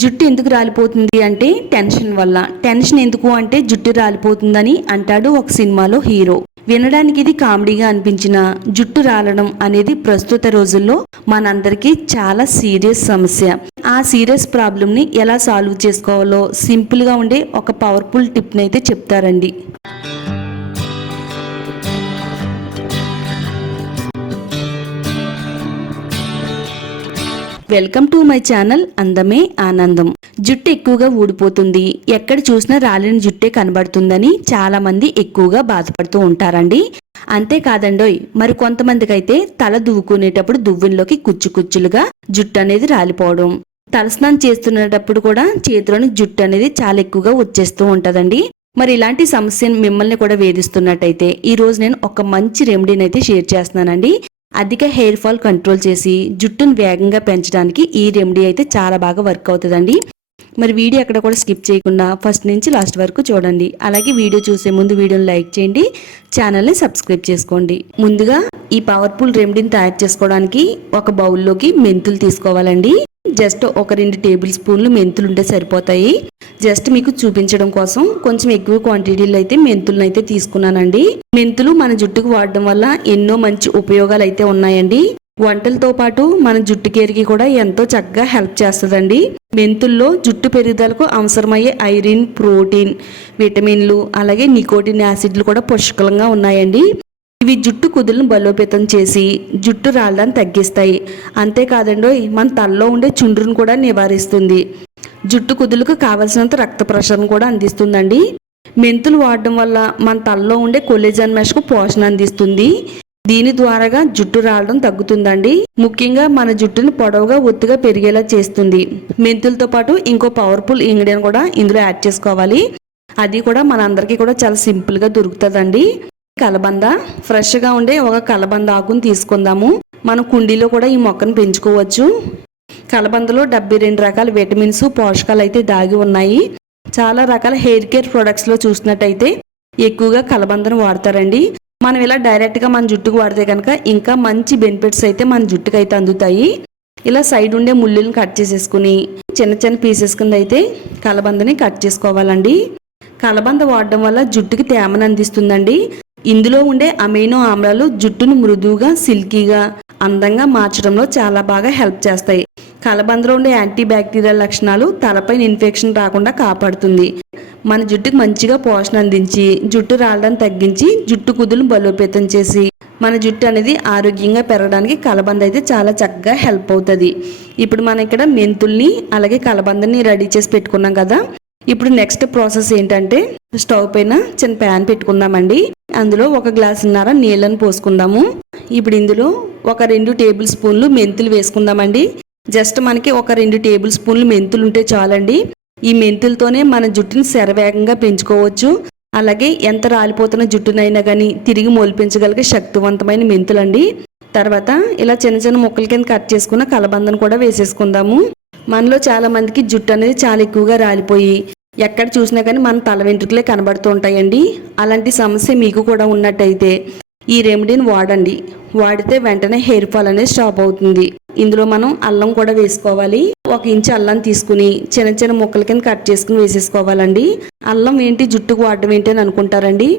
జుట్టు ఎందుకు రాలిపోతుంది అంటే టెన్షన్ వల్ల. టెన్షన్ ఎందుకు అంటే జుట్టు రాలిపోతుందని అంటాడు ఒక సినిమాలో హీరో. వినడానికి ఇది కామెడీగా అనిపించిన జుట్టు రాలడం అనేది ప్రస్తుత రోజుల్లో మనందరికీ చాలా సీరియస్ సమస్య. ఆ సీరియస్ ప్రాబ్లమ్ ని ఎలా సాల్వ్ చేసుకోవాలో సింపుల్ గా ఉండే ఒక పవర్ఫుల్ టిప్ ని అయితే చెప్తారండి. వెల్కమ్ టు మై ఛానల్ అందమే ఆనందం. జుట్టు ఎక్కువగా ఊడిపోతుంది, ఎక్కడ చూసినా రాలిన జుట్టే కనబడుతుందని చాలా మంది ఎక్కువగా బాధపడుతూ ఉంటారండి. అంతేకాదండోయ్, మరి కొంతమందికి అయితే తల దువ్వుకునేటప్పుడు దువ్వెనలోకి కుచ్చులుగా జుట్టు అనేది రాలిపోవడం, తలస్నానం చేస్తున్నప్పుడు కూడా చేతిలోని జుట్టు అనేది చాలా ఎక్కువగా వచ్చేస్తూ ఉంటదండి. మరి ఇలాంటి సమస్య మిమ్మల్ని కూడా వేధిస్తున్నట్టయితే ఈ రోజు నేను ఒక మంచి రెమెడీని అయితే షేర్ చేస్తున్నానండి. అధిక హెయిర్ ఫాల్ కంట్రోల్ చేసి జుట్టును వేగంగా పెంచడానికి ఈ రెమెడీ అయితే చాలా బాగా వర్క్ అవుతుందండి. మరి వీడియో ఎక్కడ కూడా స్కిప్ చేయకుండా ఫస్ట్ నుంచి లాస్ట్ వరకు చూడండి. అలాగే వీడియో చూసే ముందు వీడియోని లైక్ చేయండి, ఛానల్ని సబ్స్క్రైబ్ చేసుకోండి. ముందుగా ఈ పవర్ఫుల్ రెమెడీని తయారు చేసుకోవడానికి ఒక బౌల్లోకి మెంతులు తీసుకోవాలండి. జస్ట్ ఒక 2 టేబుల్ స్పూన్లు మెంతులు ఉంటే సరిపోతాయి. జస్ట్ మీకు చూపించడం కోసం కొంచెం ఎక్కువ క్వాంటిటీలో అయితే మెంతులను అయితే తీసుకున్నానండి. మెంతులు మన జుట్టుకు వాడడం వల్ల ఎన్నో మంచి ఉపయోగాలు అయితే ఉన్నాయండి. వంటలతో పాటు మన జుట్టు కేర్కి కూడా ఎంతో చక్కగా హెల్ప్ చేస్తుందండి. మెంతుల్లో జుట్టు పెరుగుదలకు అవసరమయ్యే ఐరన్, ప్రోటీన్, విటమిన్లు అలాగే నికోటిన్ యాసిడ్లు కూడా పుష్కలంగా ఉన్నాయండి. ఇవి జుట్టు కుదులను బలోపేతం చేసి జుట్టు రాళ్ళని తగ్గిస్తాయి. అంతేకాదండి, మన తలలో ఉండే చుండ్రును కూడా నివారిస్తుంది. జుట్టు కుదులకు కావలసినంత రక్త ప్రసరణ కూడా అందిస్తుందండి. మెంతులు వాడడం వల్ల మన తలలో ఉండే కొల్లేజన్ మెష్కు పోషణ అందిస్తుంది. దీని ద్వారాగా జుట్టు రాలడం తగ్గుతుందండి. ముఖ్యంగా మన జుట్టును పొడవుగా ఒత్తుగా పెరిగేలా చేస్తుంది. మెంతులతో పాటు ఇంకో పవర్ఫుల్ ఇంగ్రీడియంట్ కూడా ఇందులో యాడ్ చేసుకోవాలి. అది కూడా మన అందరికీ కూడా చాలా సింపుల్ గా దొరుకుతుందండి. కలబంద. ఫ్రెష్గా ఉండే ఒక కలబంద ఆకుని తీసుకుందాము. మనం కుండీలో కూడా ఈ మొక్కను పెంచుకోవచ్చు. కలబందలో 72 రకాల విటమిన్స్, పోషకాలు అయితే దాగి ఉన్నాయి. చాలా రకాల హెయిర్ కేర్ ప్రొడక్ట్స్లో చూసినట్టయితే ఎక్కువగా కలబందను వాడతారండి. మనం ఇలా డైరెక్ట్గా మన జుట్టుకు వాడితే కనుక ఇంకా మంచి బెనిఫిట్స్ అయితే మన జుట్టుకు అయితే అందుతాయి. ఇలా సైడ్ ఉండే ముళ్ళులను కట్ చేసేసుకుని చిన్న చిన్న పీసెస్ కింద అయితే కలబందని కట్ చేసుకోవాలండి. కలబంద వాడడం వల్ల జుట్టుకి తేమను అందిస్తుందండి. ఇందులో ఉండే అమైనో ఆమ్లాలు జుట్టును మృదువుగా, సిల్కీగా, అందంగా మార్చడంలో చాలా బాగా హెల్ప్ చేస్తాయి. కలబందలో ఉండే యాంటీ బ్యాక్టీరియల్ లక్షణాలు తలపైన ఇన్ఫెక్షన్ రాకుండా కాపాడుతుంది. మన జుట్టుకు మంచిగా పోషణ అందించి జుట్టు రాలడాన్ని తగ్గించి జుట్టు కుదులను బలోపేతం చేసి మన జుట్టు అనేది ఆరోగ్యంగా పెరగడానికి కలబంద అయితే చాలా చక్కగా హెల్ప్ అవుతుంది. ఇప్పుడు మనం ఇక్కడ మెంతుల్ని అలాగే కలబందని రెడీ చేసి పెట్టుకున్నాం కదా. ఇప్పుడు నెక్స్ట్ ప్రాసెస్ ఏంటంటే స్టవ్ పైన చిన్న ప్యాన్ పెట్టుకుందామండి. అందులో 1 గ్లాసున్నర నీళ్ళను పోసుకుందాము. ఇప్పుడు ఇందులో ఒక 2 టేబుల్ స్పూన్లు మెంతులు వేసుకుందామండి. జస్ట్ మనకి ఒక 2 టేబుల్ స్పూన్లు మెంతులు ఉంటే చాలండి. ఈ మెంతులతోనే మన జుట్టుని శరవేగంగా పెంచుకోవచ్చు. అలాగే ఎంత రాలిపోతున్న జుట్టునైనా కానీ తిరిగి మొలిపించగలిగే శక్తివంతమైన మెంతులండి. తర్వాత ఇలా చిన్న చిన్న ముక్కల కింద కట్ చేసుకున్న కలబందను కూడా వేసేసుకుందాము. మనలో చాలా మందికి జుట్టు అనేది చాలా ఎక్కువగా రాలిపోయి ఎక్కడ చూసినా కానీ మన తల వెంట్రుకలే కనబడుతూ ఉంటాయండి. అలాంటి సమస్య మీకు కూడా ఉన్నట్టయితే ఈ రెమెడీని వాడండి. వాడితే వెంటనే హెయిర్ ఫాల్ అనేది స్టాప్ అవుతుంది. ఇందులో మనం అల్లం కూడా వేసుకోవాలి. 1 ఇంచు అల్లం తీసుకుని చిన్న చిన్న ముక్కల కింద కట్ చేసుకుని వేసేసుకోవాలండి. అల్లం ఏంటి జుట్టుకు వాడడం ఏంటి అని అనుకుంటారండి.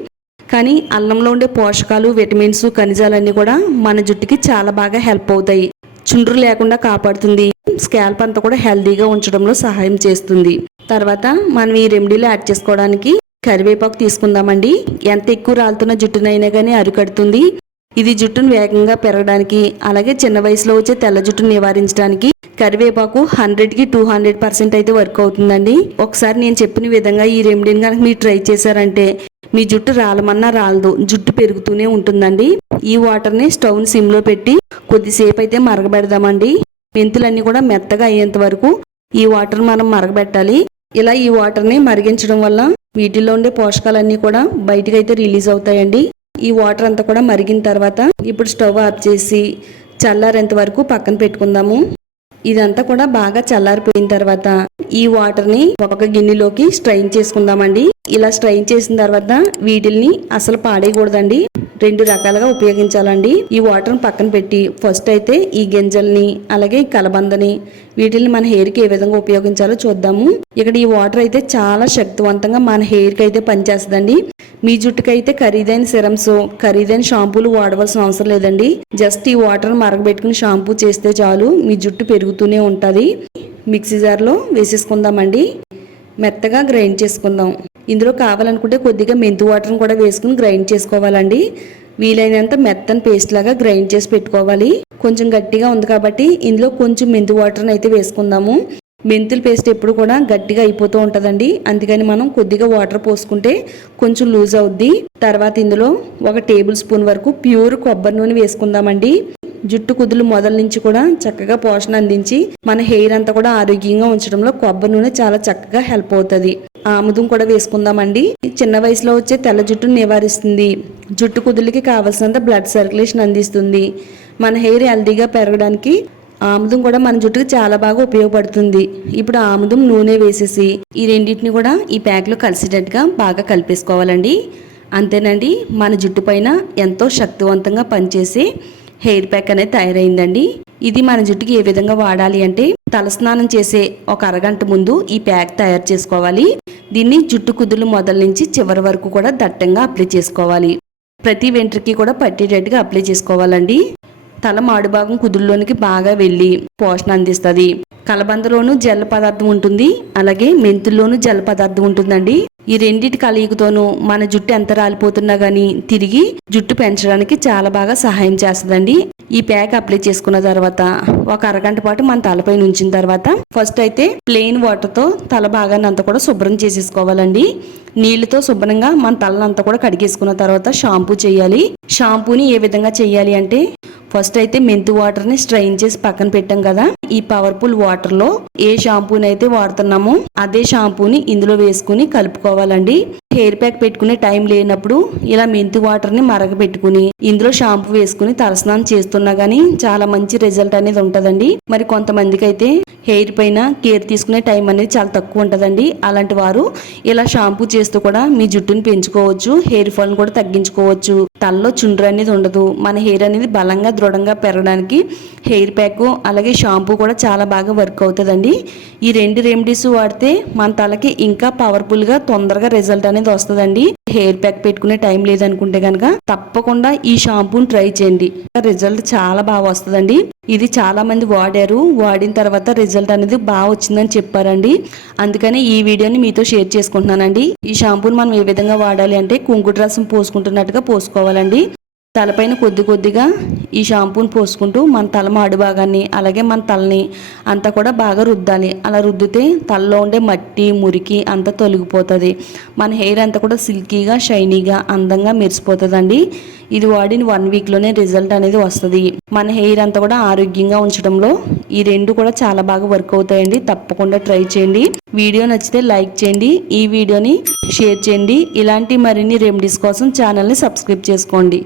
కానీ అల్లంలో ఉండే పోషకాలు, విటమిన్స్, ఖనిజాలన్నీ కూడా మన జుట్టుకి చాలా బాగా హెల్ప్ అవుతాయి. చుండ్రు లేకుండా కాపాడుతుంది. స్కాల్ప్ అంతా కూడా హెల్దీగా ఉంచడంలో సహాయం చేస్తుంది. తర్వాత మనం ఈ రెమెడీలో యాడ్ చేసుకోవడానికి కరివేపాకు తీసుకుందామండి. ఎంత ఎక్కువ రాలుతున్న జుట్టునైనా కానీ అరికడుతుంది. ఇది జుట్టును వేగంగా పెరగడానికి అలాగే చిన్న వయసులో వచ్చే తెల్ల జుట్టును నివారించడానికి కరివేపాకు 100కి 200% అయితే వర్క్ అవుతుందండి. ఒకసారి నేను చెప్పిన విధంగా ఈ రెమెడీని కనుక మీరు ట్రై చేశారంటే మీ జుట్టు రాలమన్నా రాలదు, జుట్టు పెరుగుతూనే ఉంటుందండి. ఈ వాటర్ని స్టవ్ని సిమ్లో పెట్టి కొద్దిసేపు అయితే మరగబెడదామండి. మెంతులన్నీ కూడా మెత్తగా అయ్యేంత వరకు ఈ వాటర్ మనం మరగబెట్టాలి. ఇలా ఈ వాటర్ని మరిగించడం వల్ల వీటిలో ఉండే పోషకాలన్నీ కూడా బయటకు అయితే రిలీజ్ అవుతాయండి. ఈ వాటర్ అంతా కూడా మరిగిన తర్వాత ఇప్పుడు స్టవ్ ఆఫ్ చేసి చల్లారేంత వరకు పక్కన పెట్టుకుందాము. ఇదంతా కూడా బాగా చల్లారిపోయిన తర్వాత ఈ వాటర్ని ఒక గిన్నెలోకి స్ట్రైన్ చేసుకుందామండి. ఇలా స్ట్రైన్ చేసిన తర్వాత వీటిల్ని అసలు పాడేయకూడదండి. రెండు రకాలుగా ఉపయోగించాలండి. ఈ వాటర్ని పక్కన పెట్టి ఫస్ట్ అయితే ఈ గింజల్ని అలాగే ఈ కలబందని వీటిని మన హెయిర్కి ఏ విధంగా ఉపయోగించాలో చూద్దాము. ఇక్కడ ఈ వాటర్ అయితే చాలా శక్తివంతంగా మన హెయిర్కి అయితే పనిచేస్తుందండి. మీ జుట్టుకైతే ఖరీదైన సిరమ్స్ ఖరీదైన షాంపూలు వాడవలసిన అవసరం లేదండి. జస్ట్ ఈ వాటర్ మరగబెట్టుకుని షాంపూ చేస్తే చాలు మీ జుట్టు పెరుగుతూనే ఉంటుంది. మిక్సీ జార్లో వేసేసుకుందామండి. మెత్తగా గ్రైండ్ చేసుకుందాం. ఇందులో కావాలనుకుంటే కొద్దిగా మెంతు వాటర్ని కూడా వేసుకుని గ్రైండ్ చేసుకోవాలండి. వీలైనంత మెత్తని పేస్ట్ లాగా గ్రైండ్ చేసి పెట్టుకోవాలి. కొంచెం గట్టిగా ఉంది కాబట్టి ఇందులో కొంచెం మెంతు వాటర్ని అయితే వేసుకుందాము. మెంతుల పేస్ట్ ఎప్పుడు కూడా గట్టిగా అయిపోతూ ఉంటుందండి. అందుకని మనం కొద్దిగా వాటర్ పోసుకుంటే కొంచెం లూజ్ అవుద్ది. తర్వాత ఇందులో 1 టేబుల్ స్పూన్ వరకు ప్యూర్ కొబ్బరి నూనె వేసుకుందామండి. జుట్టు కుదులు మొదల నుంచి కూడా చక్కగా పోషణ అందించి మన హెయిర్ అంతా కూడా ఆరోగ్యంగా ఉంచడంలో కొబ్బరి నూనె చాలా చక్కగా హెల్ప్ అవుతుంది. ఆముదం కూడా వేసుకుందామండి. చిన్న వయసులో వచ్చే తెల్ల జుట్టును నివారిస్తుంది. జుట్టు కుదులకి కావాల్సినంత బ్లడ్ సర్క్యులేషన్ అందిస్తుంది. మన హెయిర్ హెల్తీగా పెరగడానికి ఆముదం కూడా మన జుట్టుకి చాలా బాగా ఉపయోగపడుతుంది. ఇప్పుడు ఆముదం నూనె వేసేసి ఈ రెండింటిని కూడా ఈ ప్యాక్లో కలిసేటట్టుగా బాగా కలిపేసుకోవాలండి. అంతేనండి, మన జుట్టు పైన ఎంతో శక్తివంతంగా పనిచేసే హెయిర్ ప్యాక్ అనేది తయారైందండి. ఇది మన జుట్టుకి ఏ విధంగా వాడాలి అంటే తలస్నానం చేసే 1 అరగంట ముందు ఈ ప్యాక్ తయారు చేసుకోవాలి. దీన్ని జుట్టు కుదులు మొదల నుంచి చివరి వరకు కూడా దట్టంగా అప్లై చేసుకోవాలి. ప్రతి వెంట్రుకి కూడా పట్టేటట్టుగా అప్లై చేసుకోవాలండి. తల మాడు భాగం కుదుల్లోనికి బాగా వెళ్ళి పోషణ అందిస్తుంది. కలబందలోనూ జెల్ పదార్థం ఉంటుంది, అలాగే మెంతుల్లోనూ జెల్ పదార్థం ఉంటుందండి. ఈ రెండింటి కలయికతోనూ మన జుట్టు ఎంత రాలిపోతున్నా గానీ తిరిగి జుట్టు పెంచడానికి చాలా బాగా సహాయం చేస్తుందండి. ఈ ప్యాక్ అప్లై చేసుకున్న తర్వాత 1 అరగంట పాటు మన తలపై ఉంచిన తర్వాత ఫస్ట్ అయితే ప్లెయిన్ వాటర్ తో తల భాగాన్ని అంతా కూడా శుభ్రం చేసేసుకోవాలండి. నీళ్లతో శుభ్రంగా మన తలనంతా కూడా కడిగేసుకున్న తర్వాత షాంపూ చేయాలి. షాంపూని ఏ విధంగా చేయాలి అంటే ఫస్ట్ అయితే మెంతు వాటర్ ని స్ట్రైన్ చేసి పక్కన పెట్టాం కదా, ఈ పవర్ఫుల్ వాటర్ లో ఏ షాంపూని అయితే వాడుతున్నామో అదే షాంపూని ఇందులో వేసుకుని కలుపుకోవాలండి. హెయిర్ ప్యాక్ పెట్టుకునే టైం లేనప్పుడు ఇలా మెంతు వాటర్ ని మరగబెట్టుకుని ఇందులో షాంపూ వేసుకుని తలస్నానం చేస్తున్నా గానీ చాలా మంచి రిజల్ట్ అనేది ఉంటదండి. మరి కొంతమందికి అయితే హెయిర్ పైన కేర్ తీసుకునే టైం అనేది చాలా తక్కువ ఉంటదండి. అలాంటి వారు ఇలా షాంపూ చేస్తూ కూడా మీ జుట్టుని పెంచుకోవచ్చు, హెయిర్ ఫాల్ కూడా తగ్గించుకోవచ్చు. తలలో చుండ్రు అనేది ఉండదు. మన హెయిర్ అనేది బలంగా దృఢంగా పెరగడానికి హెయిర్ ప్యాక్ అలాగే షాంపూ కూడా చాలా బాగా వర్క్ అవుతుందండి. ఈ 2 రెమెడీస్ వాడితే మన తలకి ఇంకా పవర్ఫుల్ గా తొందరగా రిజల్ట్ అనేది వస్తుందండి. హెయిర్ ప్యాక్ పెట్టుకునే టైం లేదనుకుంటే కనుక తప్పకుండా ఈ షాంపూని ట్రై చేయండి. రిజల్ట్ చాలా బాగా వస్తుందండి. ఇది చాలా మంది వాడారు, వాడిన తర్వాత రిజల్ట్ అనేది బాగా వచ్చిందని చెప్పారండి. అందుకని ఈ వీడియోని మీతో షేర్ చేసుకుంటున్నానండి. ఈ షాంపూని మనం ఏ విధంగా వాడాలి అంటే కుంకుడు రసం పోసుకుంటున్నట్టుగా పోసుకోవాలండి. తలపైన కొద్ది కొద్దిగా ఈ షాంపూని పోసుకుంటూ మన తల మాడు భాగాన్ని అలాగే మన తలని అంతా కూడా బాగా రుద్దాలి. అలా రుద్దితే తలలో ఉండే మట్టి మురికి అంతా తొలగిపోతుంది. మన హెయిర్ అంతా కూడా సిల్కీగా షైనీగా అందంగా మెరిసిపోతుందండి. ఇది వాడిన 1 వీక్లోనే రిజల్ట్ అనేది వస్తుంది. మన హెయిర్ అంతా కూడా ఆరోగ్యంగా ఉంచడంలో ఈ 2 కూడా చాలా బాగా వర్క్ అవుతాయండి. తప్పకుండా ట్రై చేయండి. వీడియో నచ్చితే లైక్ చేయండి, ఈ వీడియోని షేర్ చేయండి. ఇలాంటి మరిన్ని రెమెడీస్ కోసం ఛానల్ని సబ్స్క్రైబ్ చేసుకోండి.